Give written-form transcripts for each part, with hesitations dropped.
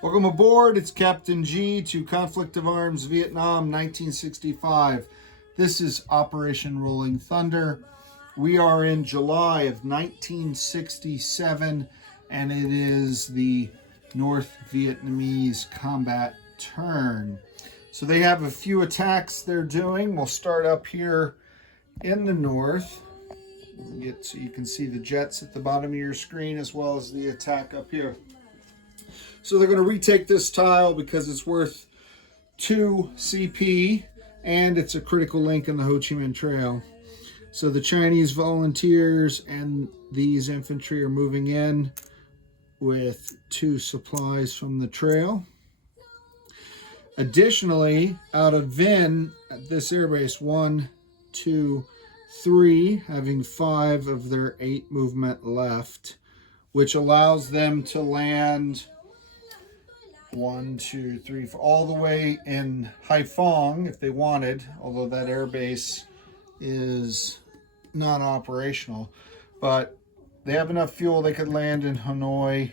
Welcome aboard. It's Captain G to Conflict of Arms, Vietnam, 1965. This is Operation Rolling Thunder. We are in July of 1967, and it is the North Vietnamese combat turn. So they have a few attacks they're doing. We'll start up here in the north. So you can see the jets at the bottom of your screen as well as the attack up here. So they're going to retake this tile because it's worth 2 CP and it's a critical link in the Ho Chi Minh Trail. So the Chinese volunteers and these infantry are moving in with 2 supplies from the trail. Additionally, out of Vinh at this airbase, 1, 2, 3, having 5 of their 8 movement left, which allows them to land 1, 2, 3, 4, all the way in Haiphong if they wanted, although that airbase is not operational. But they have enough fuel they could land in Hanoi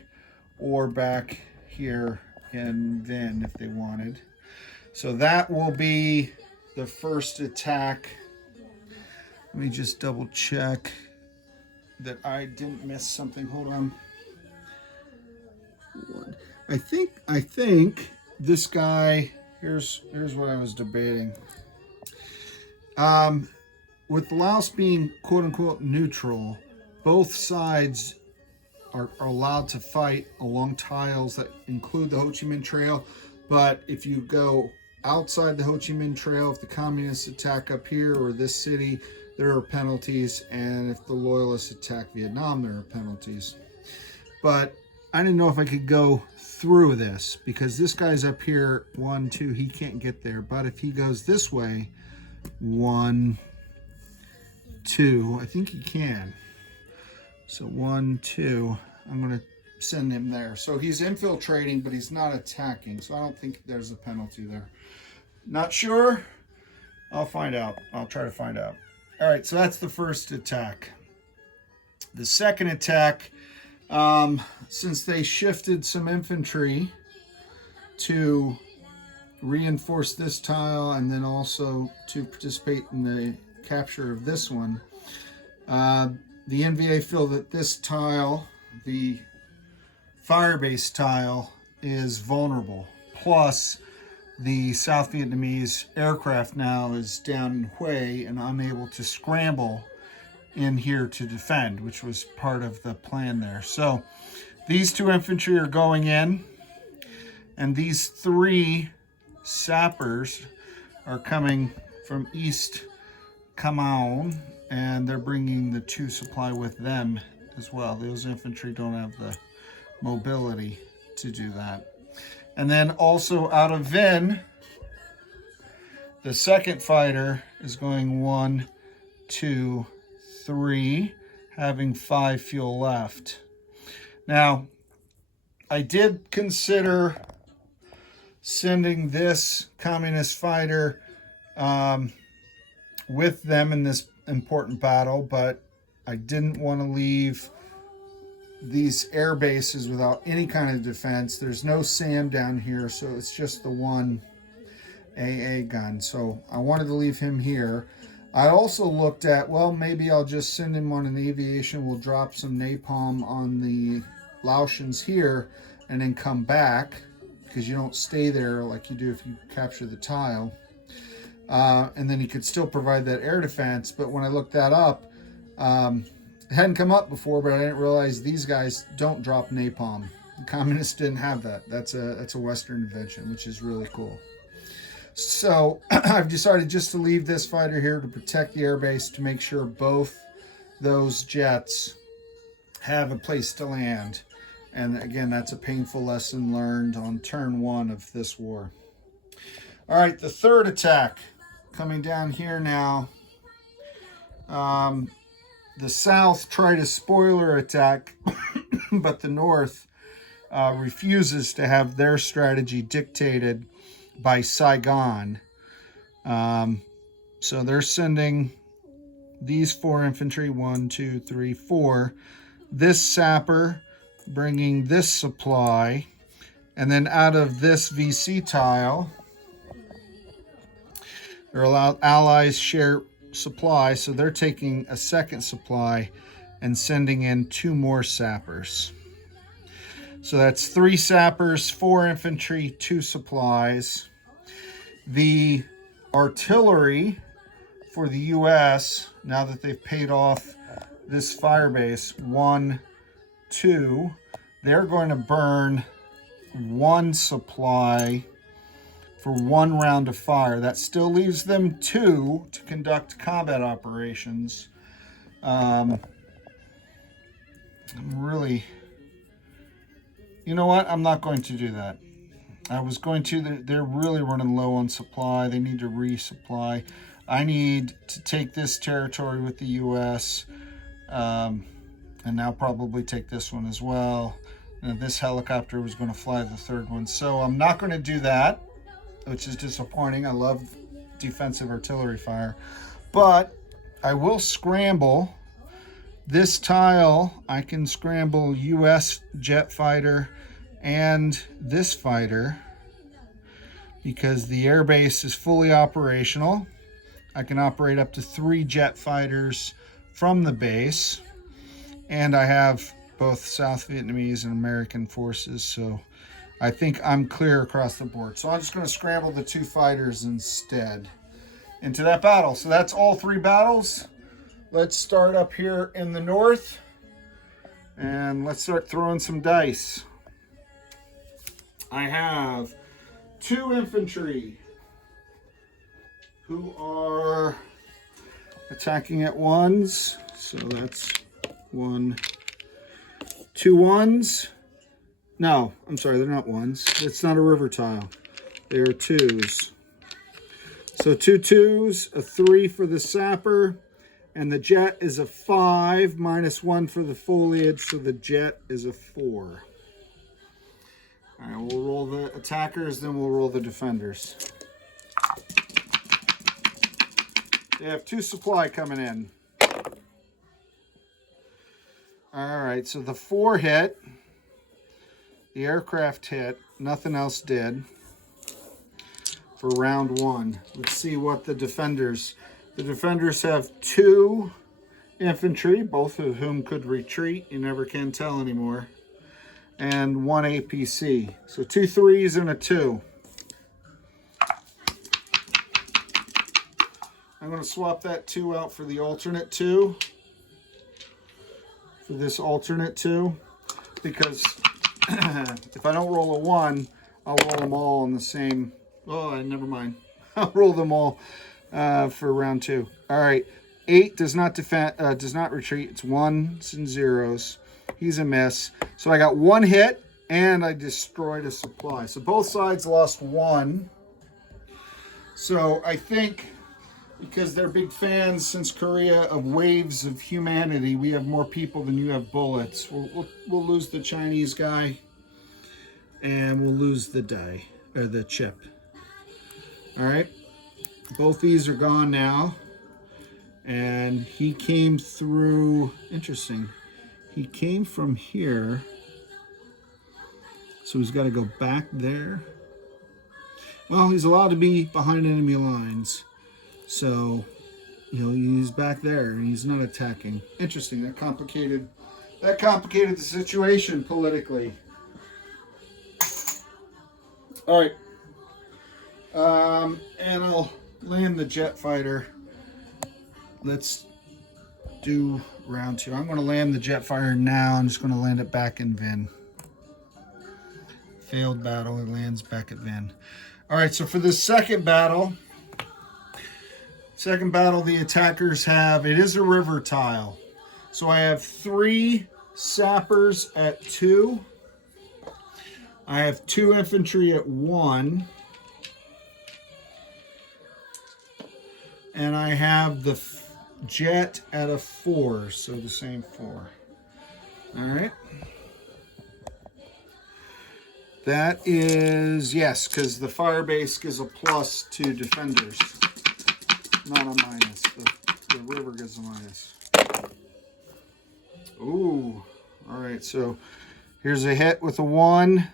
or back here in Vinh if they wanted. So that will be the first attack. Let me just double check that I didn't miss something. Hold on. I think this guy, here's what I was debating. With Laos being quote unquote neutral, both sides are allowed to fight along tiles that include the Ho Chi Minh Trail. But if you go outside the Ho Chi Minh Trail, if the communists attack up here or this city, there are penalties. And if the loyalists attack Vietnam, there are penalties. But I didn't know if I could go through this because this guy's up here, 1, 2, he can't get there. But if he goes this way, 1, 2, I think he can. So 1, 2, I'm going to send him there. So he's infiltrating, but he's not attacking. So I don't think there's a penalty there. Not sure. I'll find out. I'll try to find out. All right, so that's the first attack. The second attack, since they shifted some infantry to reinforce this tile and then also to participate in the capture of this one, the NVA feel that this tile, the firebase tile, is vulnerable. Plus, the South Vietnamese aircraft now is down in Hue and unable to scramble in here to defend, which was part of the plan there. So these 2 infantry are going in, and these 3 sappers are coming from East Kamau, and they're bringing the 2 supply with them as well. Those infantry don't have the mobility to do that. And then also out of Vinh, the second fighter is going 1, 2, 3, having 5 fuel left. Now, I did consider sending this communist fighter with them in this important battle, but I didn't want to leave these air bases without any kind of defense. There's no SAM down here, so it's just the 1 AA gun. So I wanted to leave him here. I also looked at, well, maybe I'll just send him on an aviation. We'll drop some napalm on the Laotians here and then come back, because you don't stay there like you do if you capture the tile. And then he could still provide that air defense. But when I looked that up, it hadn't come up before, but I didn't realize these guys don't drop napalm. The communists didn't have that. That's a Western invention, which is really cool. So I've decided just to leave this fighter here to protect the airbase, to make sure both those jets have a place to land. And again, that's a painful lesson learned on turn 1 of this war. All right, the third attack coming down here now. The South tried a spoiler attack, but the North refuses to have their strategy dictated by Saigon. So they're sending these 4 infantry, 1, 2, 3, 4. This sapper bringing this supply, And then out of this VC tile, they're allowed allies share supply, so they're taking a second supply and sending in 2 more sappers. So that's 3 sappers, 4 infantry, 2 supplies. The artillery for the US, now that they've paid off this fire base, 1, 2, they're going to burn 1 supply for 1 round of fire. That still leaves them 2 to conduct combat operations. I'm really, you know what? I'm not going to do that. I was going to, they're really running low on supply. They need to resupply. I need to take this territory with the US, and now probably take this one as well. And this helicopter was going to fly the 3rd one. So I'm not going to do that, which is disappointing. I love defensive artillery fire. But I will scramble this tile. I can scramble US jet fighter and this fighter because the airbase is fully operational. I can operate up to 3 jet fighters from the base. And I have both South Vietnamese and American forces, so I think I'm clear across the board. So I'm just going to scramble the 2 fighters instead into that battle. So that's all 3 battles. Let's start up here in the north, and let's start throwing some dice. I have 2 infantry who are attacking at 1s. So that's 1, 2 1s. No, I'm sorry, they're not 1s. It's not a river tile. They are 2s. So 2 2s, a 3 for the sapper, and the jet is a 5 minus 1 for the foliage, so the jet is a 4. All right, we'll roll the attackers, then we'll roll the defenders. They have 2 supply coming in. All right, so the 4 hit. The aircraft hit. Nothing else did for round 1. Let's see what the defenders... The defenders have 2 infantry, both of whom could retreat. You never can tell anymore. And 1 APC. So 2 3s and a 2. I'm going to swap that 2 out for the alternate 2. For this alternate 2. Because if I don't roll a 1, I'll roll them all on the same... Oh, never mind. I'll roll them all for round 2. All right. 8 does not retreat. It's 1s and 0s. He's a miss. So I got 1 hit, and I destroyed a supply. So both sides lost 1. So I think, because they're big fans since Korea of waves of humanity, we have more people than you have bullets. We'll lose the Chinese guy, and we'll lose the die, or the chip. All right. Both these are gone now. And he came through, interesting. He came from here. So he's got to go back there. Well, he's allowed to be behind enemy lines. So, he's back there and he's not attacking. Interesting. That complicated the situation politically. All right. And I'll land the jet fighter. Let's do round 2. I'm going to land the jet fighter now. I'm just going to land it back in Vin. Failed battle. It lands back at Vin. All right, so for the second battle, the attackers have, it is a river tile. So I have 3 sappers at 2. I have 2 infantry at 1. And I have the jet at a 4, so the same 4. All right. That is, yes, because the fire base gives a plus to defenders. Not a minus. The river gives a minus. Ooh. All right, so here's a hit with a 1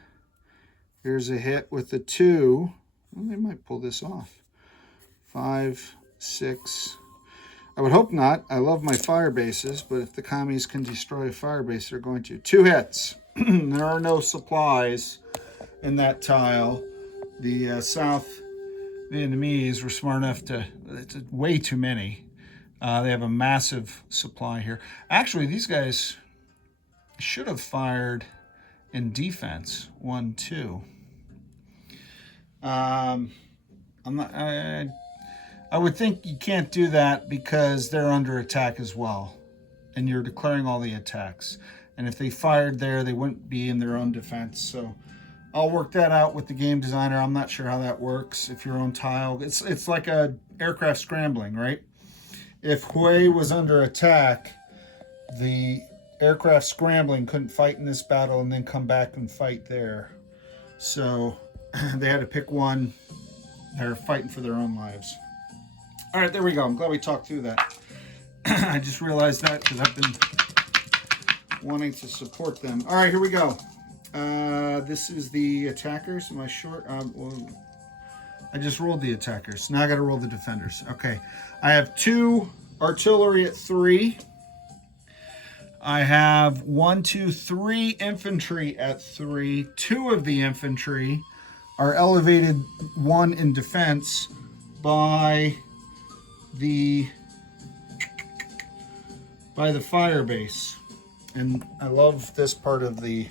Here's a hit with the 2. Well, they might pull this off. 5, 6. I would hope not. I love my fire bases, but if the commies can destroy a fire base, they're going to. 2 hits. There are no supplies in that tile. The South Vietnamese were smart enough to, it's way too many. They have a massive supply here. Actually, these guys should have fired in defense. 1, 2. I would think you can't do that because they're under attack as well, and you're declaring all the attacks. And if they fired there, they wouldn't be in their own defense. So I'll work that out with the game designer. I'm not sure how that works. If your own tile, it's like a aircraft scrambling, right? If Hue was under attack, the aircraft scrambling couldn't fight in this battle and then come back and fight there. So they had to pick one. They're fighting for their own lives. All right, there we go. I'm glad we talked through that. I just realized that because I've been wanting to support them. All right, here we go. This is the attackers. Am I short? Well, I just rolled the attackers. Now I got to roll the defenders. Okay. I have 2 artillery at 3. I have 1, 2, 3 infantry at 3. 2 of the infantry are elevated 1 in defense by the fire base. And I love this part of the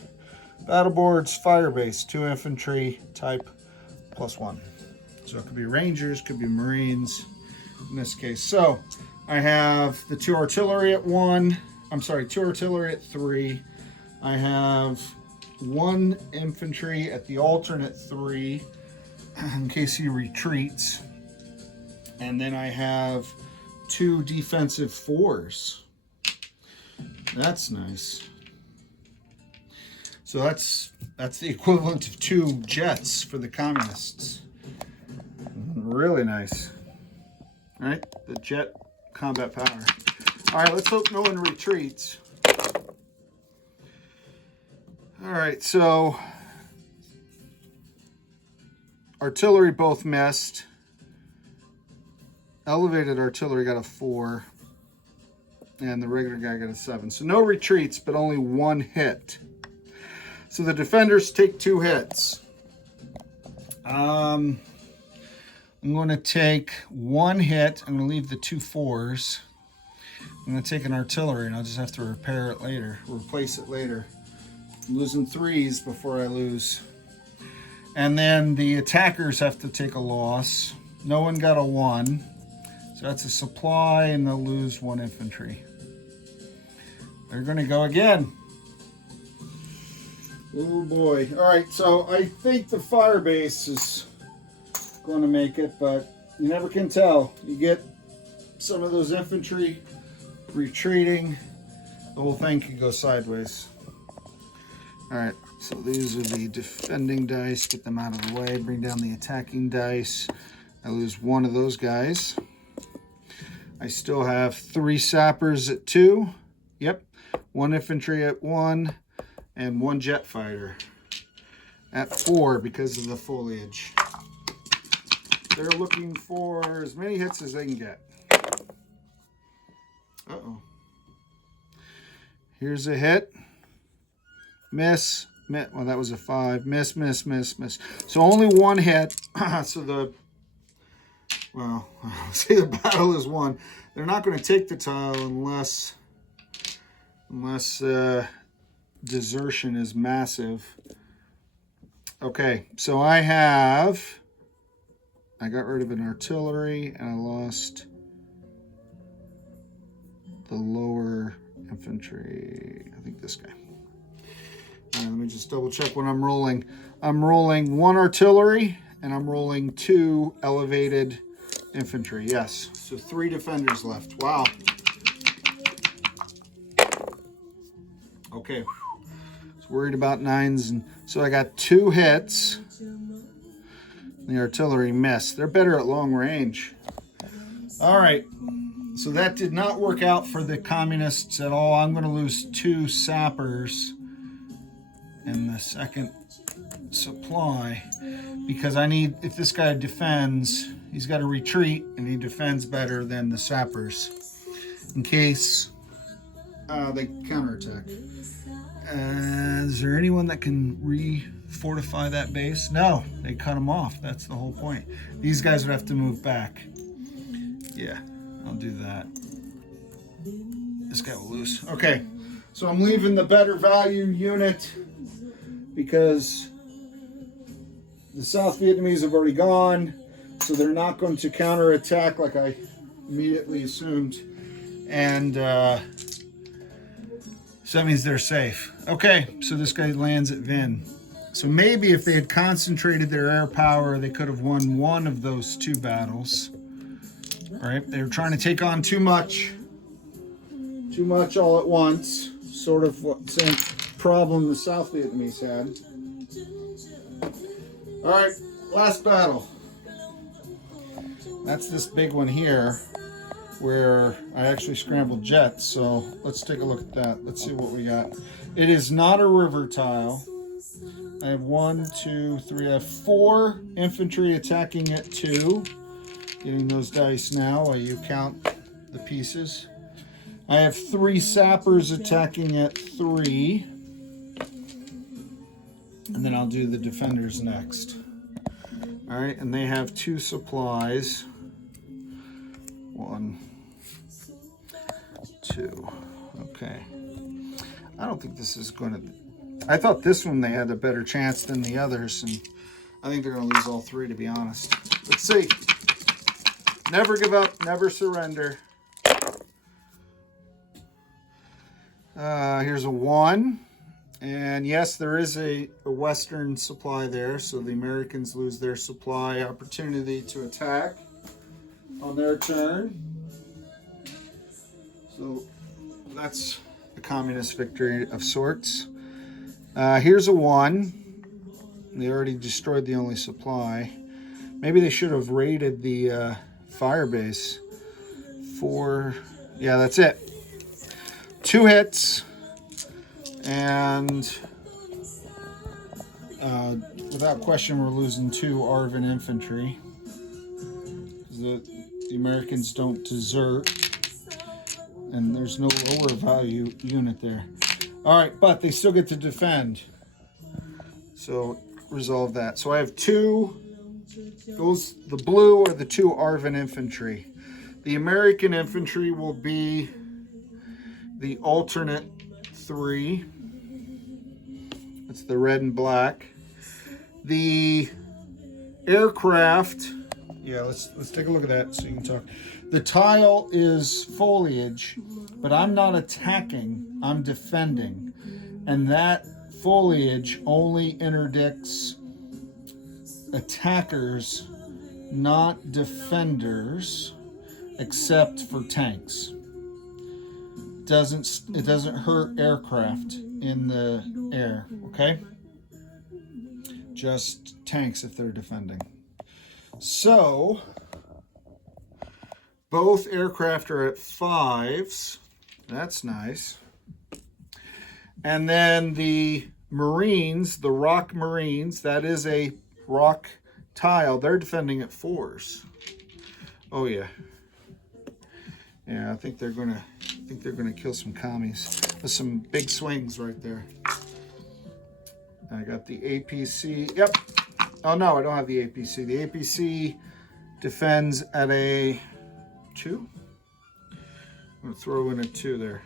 battle boards. Fire base, 2 infantry, type +1. So it could be Rangers, could be Marines in this case. So I have the 2 artillery at 1. I'm sorry, 2 artillery at 3. I have 1 infantry at the alternate 3 in case he retreats. And then I have 2 defensive 4s. That's nice. So that's the equivalent of 2 jets for the communists. Really nice. All right, the jet combat power. All right, let's hope no one retreats. All right, so artillery both missed. Elevated artillery got a 4. And the regular guy got a 7. So no retreats, but only 1 hit. So the defenders take 2 hits. I'm going to take 1 hit. I'm going to leave the 2 4s. I'm going to take an artillery, and I'll just have to repair it later, replace it later. I'm losing 3s before I lose. And then the attackers have to take a loss. No one got a 1. So that's a supply, and they'll lose 1 infantry. They're going to go again. Oh boy. All right, so I think the fire base is going to make it, but you never can tell. You get some of those infantry retreating, the whole thing could go sideways. All right, so these are the defending dice. Get them out of the way. Bring down the attacking dice. I lose 1 of those guys. I still have 3 sappers at 2. Yep. 1 infantry at 1. And 1 jet fighter at 4 because of the foliage. They're looking for as many hits as they can get. Uh-oh. Here's a hit. Miss. Well, that was a 5. Miss, miss, miss, miss. So only 1 hit. So the, well, see, the battle is won. They're not going to take the tile unless desertion is massive. Okay, so I got rid of an artillery and I lost the lower infantry. I think this guy. All right, let me just double check what I'm rolling. I'm rolling 1 artillery and I'm rolling 2 elevated infantry. Yes, so 3 defenders left. Wow. Okay. Worried about 9s, and so I got 2 hits. The artillery missed. They're better at long range. All right, so that did not work out for the communists at all. I'm going to lose 2 sappers and the second supply, because I need, if this guy defends, he's got to retreat, and he defends better than the sappers in case they counterattack. Is there anyone that can re-fortify that base? No, they cut them off. That's the whole point. These guys would have to move back. Yeah, I'll do that. This guy will lose. Okay, so I'm leaving the better value unit because the South Vietnamese have already gone, so they're not going to counterattack like I immediately assumed. And so that means they're safe. Okay, so this guy lands at Vinh. So maybe if they had concentrated their air power, they could have won one of those two battles. All right, they were trying to take on too much all at once. Sort of what same problem the South Vietnamese had. All right, last battle. That's this big one here, where I actually scrambled jets. So let's take a look at that. Let's see what we got. It is not a river tile. I have 1, 2, 3, I have 4 infantry attacking at 2. Getting those dice now while you count the pieces. I have 3 sappers attacking at 3. And then I'll do the defenders next. All right, and they have 2 supplies. 1, 2. Okay. I don't think this is going to... I thought this one they had a better chance than the others, and I think they're going to lose all 3, to be honest. Let's see. Never give up, never surrender. Here's a 1. And yes, there is a Western supply there, so the Americans lose their supply opportunity to attack on their turn. So that's a communist victory of sorts. Here's a 1. They already destroyed the only supply. Maybe they should have raided the fire base. 4. Yeah, that's it. 2 hits. And without question, we're losing 2 ARVN infantry. The Americans don't desert. And there's no lower value unit there. All right, but they still get to defend. So resolve that. So I have 2. Those, the blue are the 2 ARVN infantry. The American infantry will be the alternate 3. That's the red and black. The aircraft, yeah, let's take a look at that so you can talk. The tile is foliage, but I'm not attacking, I'm defending. And that foliage only interdicts attackers, not defenders, except for tanks. It doesn't hurt aircraft in the air, okay? Just tanks if they're defending. So both aircraft are at 5s. That's nice. And then the Marines, the Rock Marines, that is a rock tile. They're defending at 4s. Oh yeah. Yeah, I think they're gonna kill some commies. There's some big swings right there. I got the APC. Yep. Oh no, I don't have the APC. The APC defends at a 2. I'm gonna throw in a 2 there.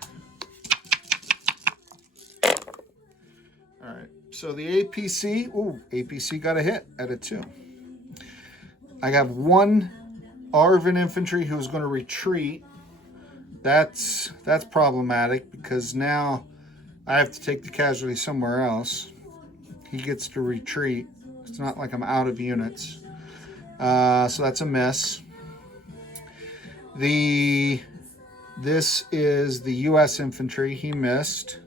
All right. So the APC, APC got a hit at a 2. I have 1 ARVN infantry who's going to retreat. That's problematic because now I have to take the casualty somewhere else. He gets to retreat. It's not like I'm out of units. So that's a miss. This is the U.S. infantry. He missed.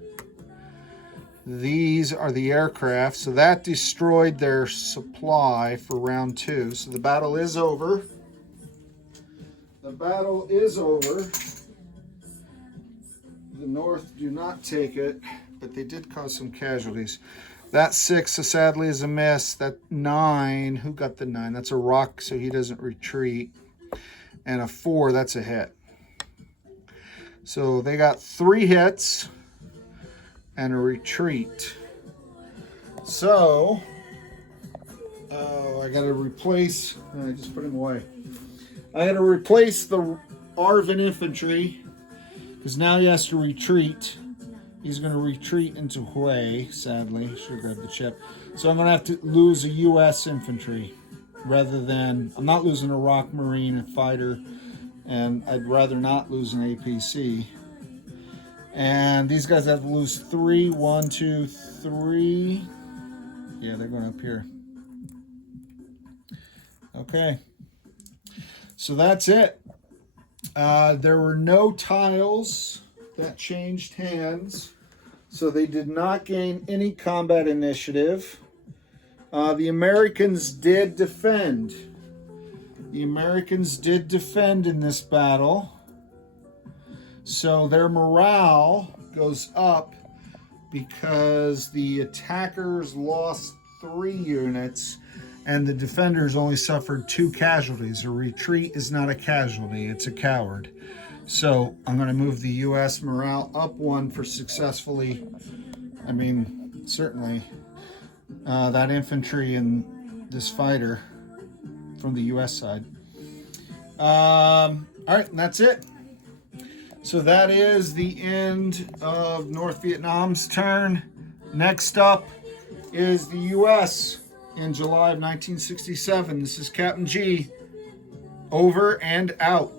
These are the aircraft. So that destroyed their supply for round 2. So the battle is over. The battle is over. The North do not take it, but they did cause some casualties. That 6, so sadly, is a miss. That 9, who got the 9? That's a rock, so he doesn't retreat. And a 4, that's a hit. So they got 3 hits and a retreat. So, I got to replace, I just put him away. I got to replace the Arvin infantry because now he has to retreat. He's going to retreat into Hue, sadly. Should have grabbed the chip. So I'm going to have to lose a U.S. infantry rather than, I'm not losing a Rock Marine fighter, and I'd rather not lose an APC. And these guys have to lose 3. 1, 2, 3. Yeah, they're going up here. Okay. So that's it. There were no tiles that changed hands, so they did not gain any combat initiative. The Americans did defend. The Americans did defend in this battle. So their morale goes up because the attackers lost 3 units and the defenders only suffered 2 casualties. A retreat is not a casualty, it's a coward. So I'm going to move the U.S. morale up 1 for successfully, certainly, that infantry and this fighter from the U.S. side. All right, and that's it. So that is the end of North Vietnam's turn. Next up is the U.S. in July of 1967. This is Captain G. Over and out.